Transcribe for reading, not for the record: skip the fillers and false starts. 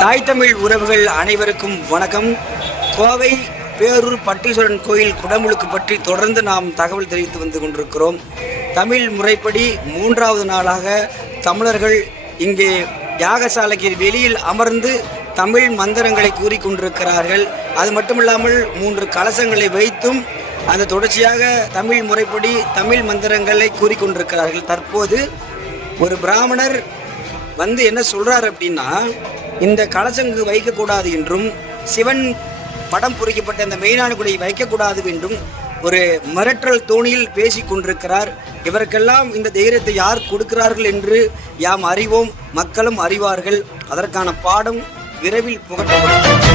தாய் தமிழ் உறவுகள் அனைவருக்கும் வணக்கம். கோவை பேரூர் பட்டீஸ்வரன் கோயில் குடமுழுக்கு பற்றி தொடர்ந்து நாம் தகவல் தெரிவித்து வந்து கொண்டிருக்கிறோம். தமிழ் முறைப்படி 3வது நாளாக தமிழர்கள் இங்கே யாகசாலைக்கு வெளியில் அமர்ந்து தமிழ் மந்திரங்களை கூறிக்கொண்டிருக்கிறார்கள். அது மட்டுமில்லாமல் 3 கலசங்களை வைத்தும் அந்த தொடர்ச்சியாக தமிழ் முறைப்படி தமிழ் மந்திரங்களை கூறிக்கொண்டிருக்கிறார்கள். தற்போது ஒரு பிராமணர் வந்து என்ன சொல்றார் அப்படின்னா, இந்த கலசங்கு வைக்கக்கூடாது என்றும் சிவன் படம் பொறிக்கப்பட்ட அந்த மெயினான குடை வைக்கக்கூடாது என்றும் ஒரு மிரட்டல் தோணியில் பேசி கொண்டிருக்கிறார். இவருக்கெல்லாம் இந்த தைரியத்தை யார் கொடுக்கிறார்கள் என்று யாம் அறிவோம், மக்களும் அறிவார்கள். அதற்கான பாடம் விரைவில் புகட்டப்படும்.